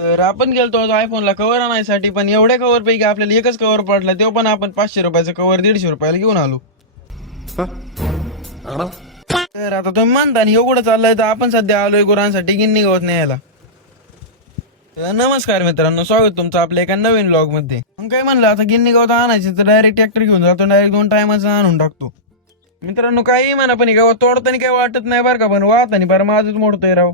तर आपण गेलतो आयफोनला कव्हर आणायसाठी, पण एवढ्या कव्हर पैकी आपल्याला एकच कव्हर पडला, तो पण आपण 500 रुपयाचा कव्हर 150 रुपयाला घेऊन आलो. तर आता तुम्ही म्हणता आणि एवढं चाललंय, तर आपण सध्या आलोय गुरांसाठी गिन्नी गवत न्यायला. तर नमस्कार मित्रांनो, स्वागत तुमचं आपल्या एका नवीन व्लॉग मध्ये. मग काय म्हणलं, आता गिन्नी गवत आणायचे तर डायरेक्ट ट्रॅक्टर घेऊन जातो, डायरेक्ट 2 टायमाचं आणून टाकतो. मित्रांनो काही म्हणा, पण गवत तोडताना काही वाटत नाही बरं का, पण वाहतानी बरं माझच मोडतोय राव.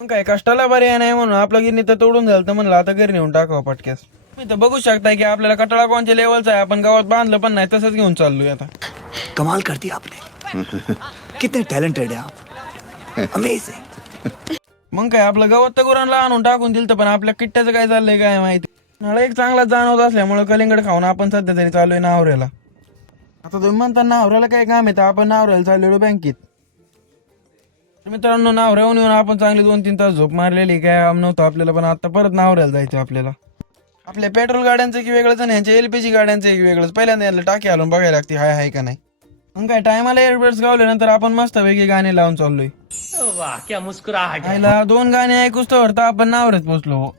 मग काय कष्टाला पर्याय नाही म्हणून आपलं गिन्नी तर तोडून झालं, तर म्हणलं आता घरी नेऊन टाकावं पटक्यास. तुम्ही तर बघू शकताय की आपल्याला कटाळा कोणच्या लेवलचा आहे, आपण गावात बांधलं पण नाही तसंच घेऊन चाललोय आता. कमाल कर दिया आपने. कितने टैलेंटेड है आप. अमेजिंग. मग काय आपलं गवत तर गुरांना आणून टाकून दिलं, पण आपल्या किट्ट्याचं काय चाललंय काय माहिती. मला एक चांगला जाणवत असल्यामुळे कलिंगड खाऊन आपण सध्या तरी चाललोय नावऱ्याला. आता तुम्ही म्हणता नावऱ्याला काय काम आहे, तर आपण नावऱ्याला चाललेलो बँकेत. तर मित्रांनो नावऱ्याहून येऊन आपण चांगली 2-3 तास झोप मारलेली, काय काम नव्हतं आपल्याला, पण आता परत नावऱ्याला जायचं आपल्याला. आपल्या पेट्रोल गाड्यांचं की वेगळंच आणि ह्यांच्या एलपीजी गाड्यांचं एक वेगळंच. पहिल्यांदा याला टाकी घालून बघायला लागते हाय हाय का नाही. मग काय टायमाला एअरबड्स गावल्यानंतर आपण मस्तपैकी गाणे लावून चाललोय. वाह क्या मुस्कुराहट है. आयला 2 गाणे ऐकूच तर आपण नावऱ्यात पोहोचलो.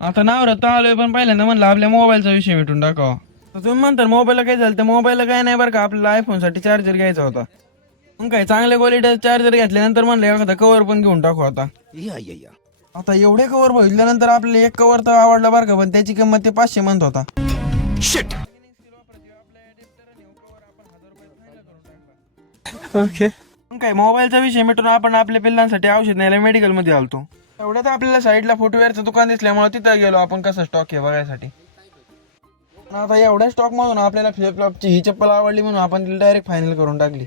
आता नावऱ्यात आलोय, पण पहिल्यांदा म्हणलं आपल्या मोबाईलचा विषय भेटून टाकावा. तर तुम्ही म्हणता मोबाईलला काय झालं, तर मोबाईलला काय नाही बरं का, आपल्याला आयफोन साठी चार्जर घ्यायचा होता. मग काय चांगल्या क्वालिटीचा चार्जर घेतल्यानंतर म्हणलं एखादा कव्हर पण घेऊन टाकू आता. या. आता एवढे कव्हर बघितल्यानंतर आपल्याला एक कव्हर तर आवडला बरं का, पण त्याची किंमत ते 500 म्हणत होता. शिट. ओके. मग काय मोबाईलचा विषय मिटून आपण आपल्या पिल्लांसाठी औषध न्यायला मेडिकल मध्ये आलतो. एवढ्यात आपल्याला साईडला फुटवेअरचं दुकान दिसल्यामुळे तिथं गेलो आपण कसं स्टॉक आहे बघायसाठी. आता एवढ्या स्टॉक मधून आपल्याला फ्लिपफ्लॉपची ही चप्पल आवडली म्हणून आपण तिला डायरेक्ट फायनल करून टाकली.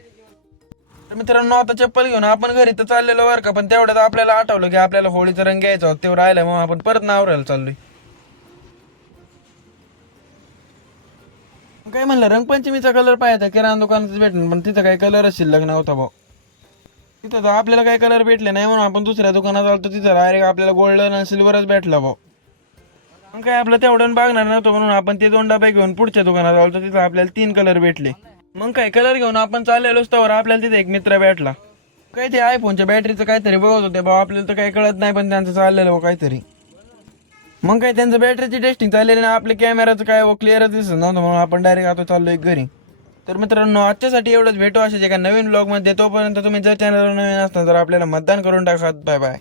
तर मित्रांनो आता चप्पल घेऊन आपण घरी तर चाललेलो बरं का, पण तेवढ्यात आपल्याला आठवलं की आपल्याला होळीचा रंग घ्यायचा होता, तेव्हा राहिलं, मग आपण परत नावरायला चाललोय. काय म्हणलं रंगपंचमीचा कलर पाहायचा किराणा दुकानातच भेटणार, पण तिथं काही कलरच शिल्लक नव्हता भाऊ. तिथं तर आपल्याला काही कलर भेटले नाही म्हणून आपण दुसऱ्या दुकानात आलो, तिथं डायरेक्ट आपल्याला गोल्डन आणि सिल्वरच भेटला भाऊ. मग काय आपलं तेवढं बघणार नव्हतं म्हणून आपण ते 2 डबे घेऊन पुढच्या दुकानात आलो, तिथं आपल्याला 3 कलर भेटले. मग काय कलर घेऊन आपण चाललेलोच तर आपल्याला तिथे एक मित्र भेटला. काय ते आयफोनच्या बॅटरीचं काहीतरी बघत होते भाऊ, आपल्याला तर काही कळत नाही, पण त्यांचं चाललेलं काहीतरी. मग काय त्यांचं बॅटरीची टेस्टिंग चाललेली ना, आपल्या कॅमेराचं काय क्लिअरच दिसत नव्हतं, म्हणून आपण डायरेक्ट आता चाललोय घरी. तर मित्रांनो आजच्यासाठी एवढंच, भेटू अशाच एका नवीन ब्लॉग मध्ये. तोपर्यंत तुम्ही जर चॅनलवर नवीन असता तर आपल्याला मतदान करून टाका. Bye bye.